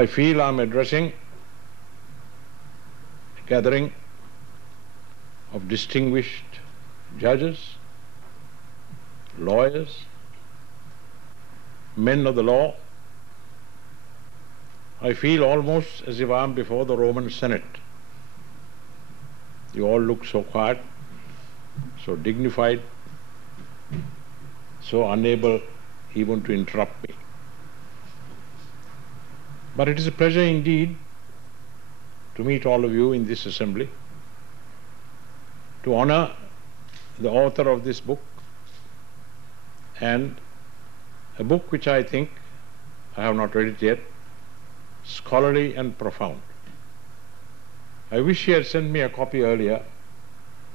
I feel I'm addressing a gathering of distinguished judges, lawyers, men of the law. I feel almost as if I'm before the Roman Senate. You all look so quiet, so dignified, so unable even to interrupt me. But it is a pleasure indeed to meet all of you in this assembly, to honor the author of this book, and a book which I think, I have not read it yet, scholarly and profound. I wish he had sent me a copy earlier,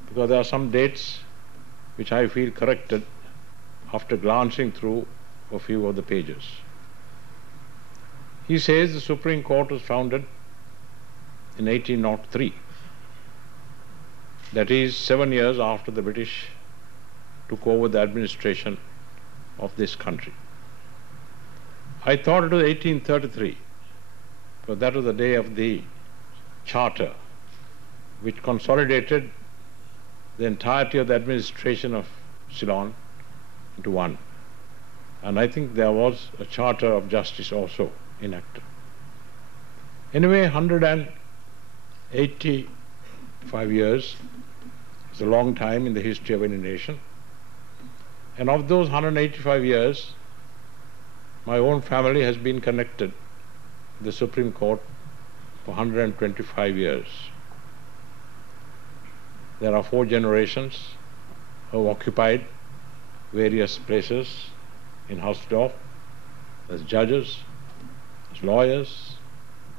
because there are some dates which I feel corrected after glancing through a few of the pages. He says the Supreme Court was founded in 1803. That is 7 years after the British took over the administration of this country. I thought it was 1833, but that was the day of the Charter, which consolidated the entirety of the administration of Ceylon into one. And I think there was a Charter of Justice also enacted. Anyway, 185 years is a long time in the history of any nation. And of those 185 years, my own family has been connected with the Supreme Court for 125 years. There are 4 generations who have occupied various places in Hausdorff as judges, as lawyers,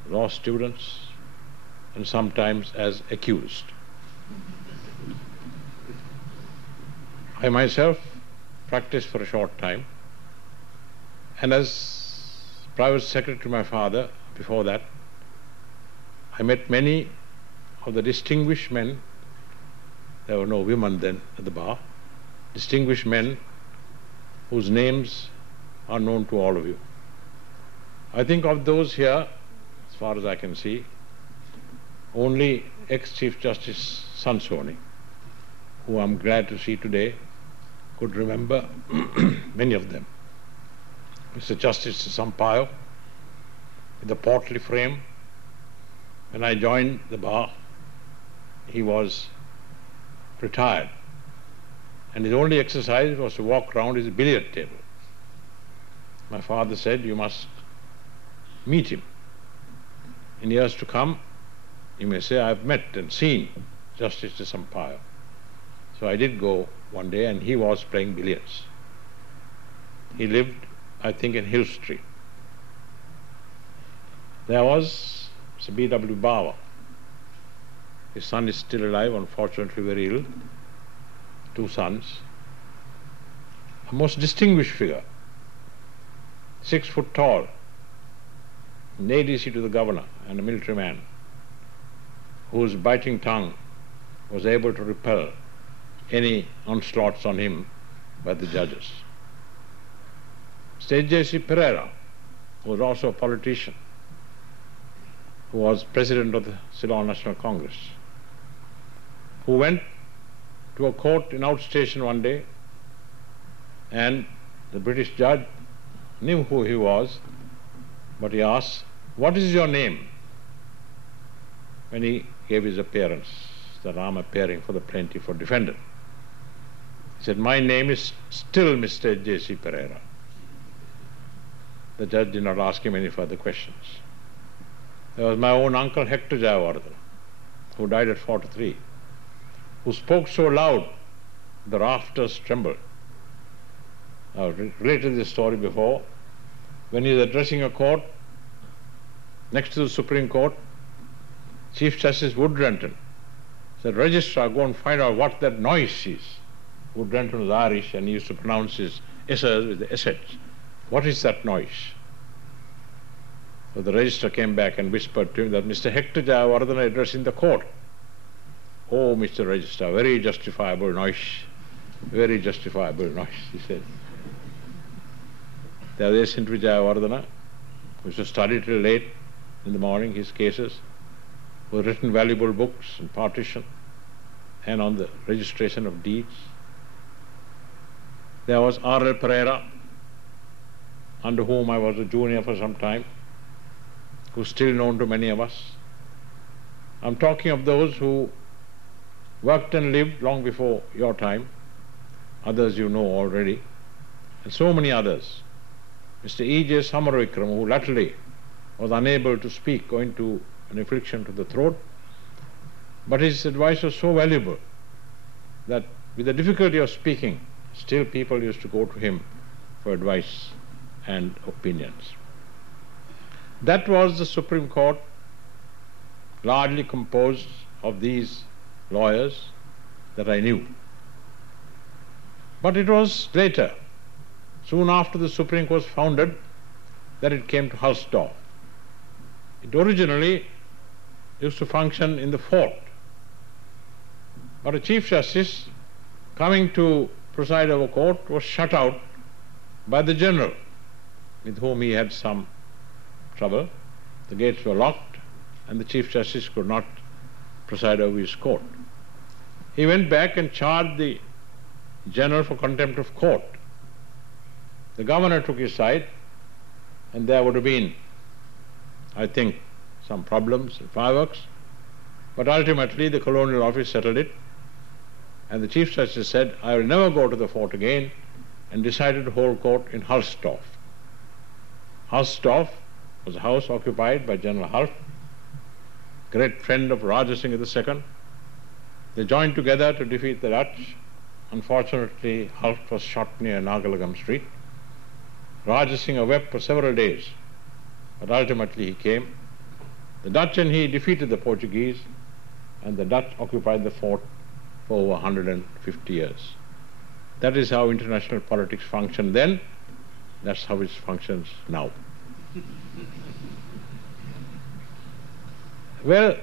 law students, and sometimes as accused. I myself practiced for a short time, and as private secretary to my father before that, I met many of the distinguished men. There were no women then at the bar. Distinguished men whose names are known to all of you. I think of those here, as far as I can see, only ex-Chief Justice Sansoni, who I'm glad to see today, could remember many of them. Mr. Justice Sampaio, with the portly frame. When I joined the bar, he was retired, and his only exercise was to walk round his billiard table. My father said, you must meet him. In years to come, you may say, I've met and seen Justice Sampaio. So I did go one day, and he was playing billiards. He lived, I think, in Hill Street. There was Mr. B.W. Bawa. His son is still alive, unfortunately very ill. 2 sons. A most distinguished figure, 6 foot tall, an ADC to the governor and a military man, whose biting tongue was able to repel any onslaughts on him by the judges. Mr. J.C. Pereira, who was also a politician, who was president of the Ceylon National Congress, who went to a court in outstation one day, and the British judge knew who he was, but he asked, what is your name? When he gave his appearance, that I'm appearing for the plaintiff or defendant. He said, my name is still Mr. J.C. Pereira. The judge did not ask him any further questions. There was my own uncle Hector Jayawardena, who died at 43, who spoke so loud the rafters trembled. I've related this story before. When he was addressing a court next to the Supreme Court, Chief Justice Woodrenton said, Registrar, go and find out what that noise is. Woodrenton was Irish, and he used to pronounce his S's with the SH. What is that noise? So the registrar came back and whispered to him that Mr. Hector Jayawardena addressing the court. Oh, Mr. Registrar, very justifiable noise. Very justifiable noise, he said. The other St. Jayawardena, who used to study till late, in the morning, his cases, who had written valuable books on partition and on the registration of deeds. There was R.L. Pereira, under whom I was a junior for some time, who's still known to many of us. I'm talking of those who worked and lived long before your time. Others you know already, and so many others. Mr. E.J. Samaravikram, who latterly was unable to speak owing to an affliction to the throat, but his advice was so valuable that with the difficulty of speaking, still people used to go to him for advice and opinions. That was the Supreme Court, largely composed of these lawyers that I knew. But it was later, soon after the Supreme Court was founded, that it came to Hulsdorf. It originally used to function in the fort, but a Chief Justice coming to preside over court was shut out by the General, with whom he had some trouble. The gates were locked and the Chief Justice could not preside over his court. He went back and charged the General for contempt of court. The Governor took his side, and there would have been, I think, some problems and fireworks, but ultimately the Colonial Office settled it, and the Chief Justice said, I will never go to the fort again, and decided to hold court in Hulsdorf. Hulsdorf was a house occupied by General Hult, great friend of Raja Singh II. They joined together to defeat the Dutch. Unfortunately, Hult was shot near Nagalagam Street. Raja Singh wept for several days, but ultimately he came. The Dutch and he defeated the Portuguese, and the Dutch occupied the fort for over 150 years. That is how international politics functioned then. That's how it functions now. Well,